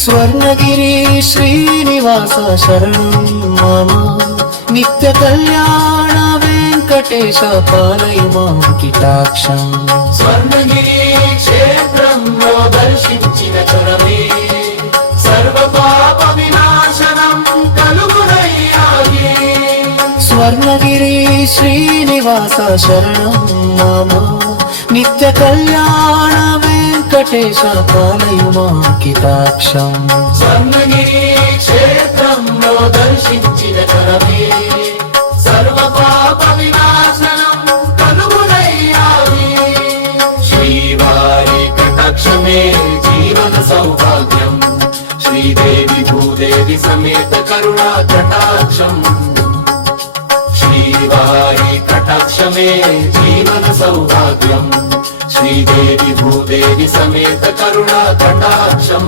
స్వర్ణగిరి శ్రీనివాస శరణం మమ నిత్య కళ్యాణ వెంకటేశ పాలయ మాం కిటాక్షం స్వర్ణగిరి క్షేత్రంలో దర్శించిన క్షణమే సర్వ పాప వినాశనం కలుగునయ్యాగే. స్వర్ణగిరి శ్రీనివాస శరణం మమ నిత్య కళ్యాణ వెంకటేశ పాలయ మాం కిటాక్షం స్వర్ణగిరి క్షేత్రంలో దర్శించిన క్షణమే సర్వ పాప వినాశనం కలుగునయ్యాగే. శ్రీవారి కటాక్షమే జీవన సౌభాగ్యం శ్రీదేవి భూదేవి సమేత కరుణా కటాక్షం. శ్రీవారి కటాక్షమే జీవన సౌభాగ్యం శ్రీదేవి భూదేవి సమేత కరుణా కటాక్షం.